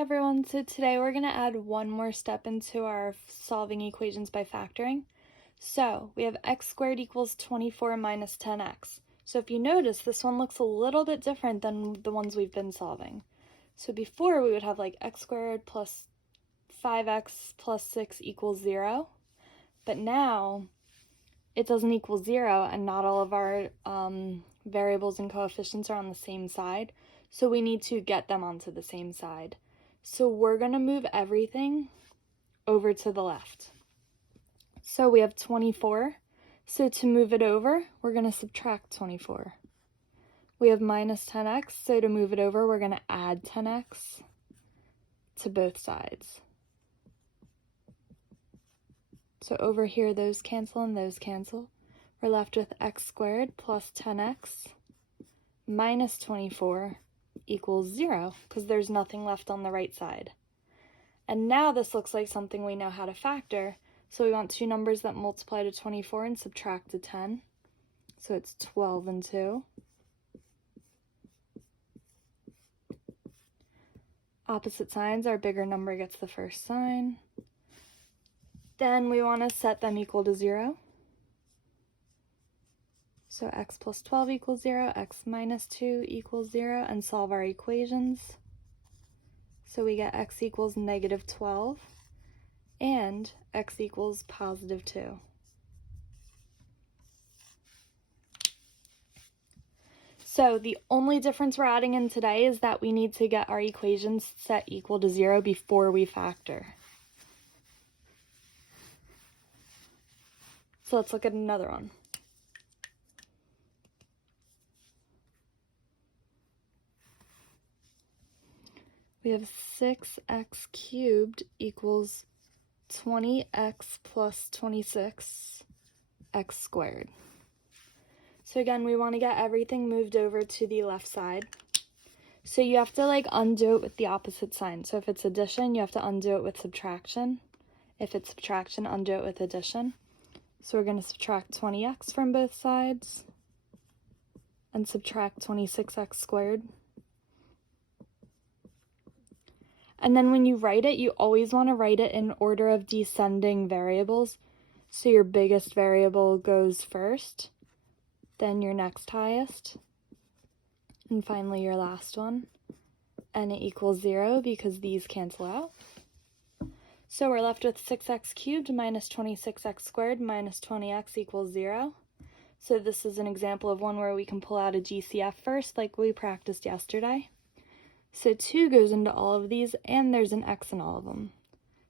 everyone, so today we're going to add one more step into our solving equations by factoring. So we have x squared equals 24 minus 10x. So if you notice, this one looks a little bit different than the ones we've been solving. So before we would have like x squared plus 5x plus 6 equals 0, but now it doesn't equal 0 and not all of our variables and coefficients are on the same side. So we need to get them onto the same side. So we're going to move everything over to the left. So we have 24. So to move it over, we're going to subtract 24. We have minus 10x. So to move it over, we're going to add 10x to both sides. So over here, those cancel and those cancel. We're left with x squared plus 10x minus 24 equals 0, because there's nothing left on the right side. And now this looks like something we know how to factor, so we want two numbers that multiply to 24 and subtract to 10. So it's 12 and 2. Opposite signs, our bigger number gets the first sign. Then we want to set them equal to 0. So x plus 12 equals 0, x minus 2 equals 0, and solve our equations. So we get x equals negative 12 and x equals positive 2. So the only difference we're adding in today is that we need to get our equations set equal to 0 before we factor. So let's look at another one. We have 6x cubed equals 20x plus 26x squared. So again, we want to get everything moved over to the left side. So you have to undo it with the opposite sign. So if it's addition, you have to undo it with subtraction. If it's subtraction, undo it with addition. So we're going to subtract 20x from both sides and subtract 26x squared. And then when you write it, you always want to write it in order of descending variables. So your biggest variable goes first, then your next highest, and finally your last one. And it equals 0 because these cancel out. So we're left with 6x cubed minus 26x squared minus 20x equals 0. So this is an example of one where we can pull out a GCF first, like we practiced yesterday. So 2 goes into all of these, and there's an x in all of them.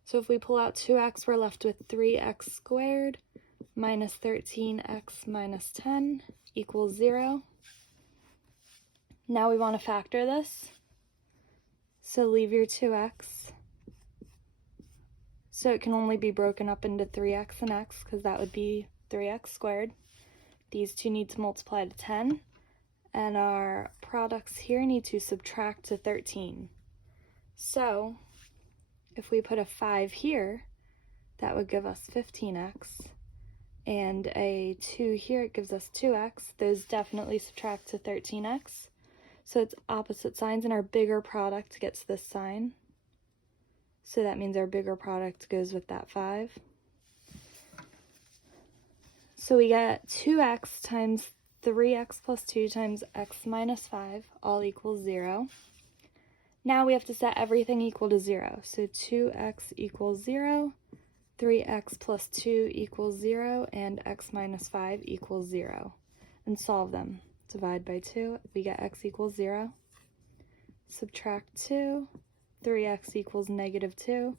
So if we pull out 2x, we're left with 3x squared minus 13x minus 10 equals 0. Now we want to factor this. So leave your 2x. So it can only be broken up into 3x and x, because that would be 3x squared. These two need to multiply to 10. And our products here need to subtract to 13. So if we put a 5 here, that would give us 15x. And a 2 here, it gives us 2x. Those definitely subtract to 13x. So it's opposite signs, and our bigger product gets this sign. So that means our bigger product goes with that 5. So we get 2x times 3x plus 2 times x minus 5, all equals 0. Now we have to set everything equal to 0. So 2x equals 0, 3x plus 2 equals 0, and x minus 5 equals 0. And solve them. Divide by 2, we get x equals 0. Subtract 2, 3x equals negative 2.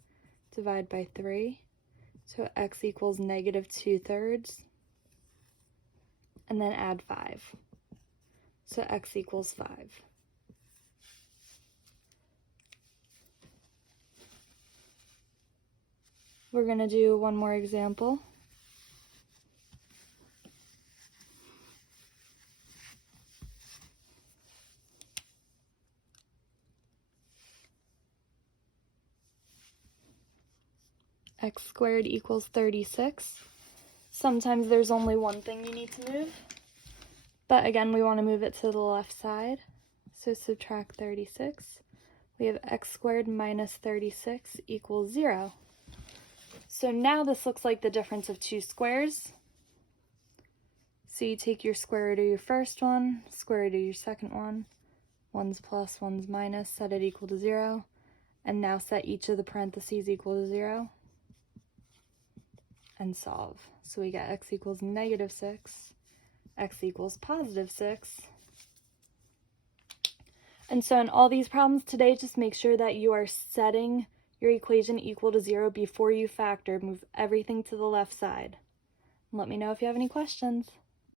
Divide by 3, so x equals negative 2/3. And then add 5. So x equals 5. We're going to do one more example. X squared equals 36. Sometimes there's only one thing you need to move, but again, we want to move it to the left side. So subtract 36. we have x squared minus 36 equals 0. So now this looks like the difference of two squares. So you take your square root of your first one, square root of your second one, one's plus, one's minus, set it equal to 0, and now set each of the parentheses equal to 0, and solve. So we get x equals negative 6, x equals positive 6. And so in all these problems today, just make sure that you are setting your equation equal to 0 before you factor. Move everything to the left side. Let me know if you have any questions.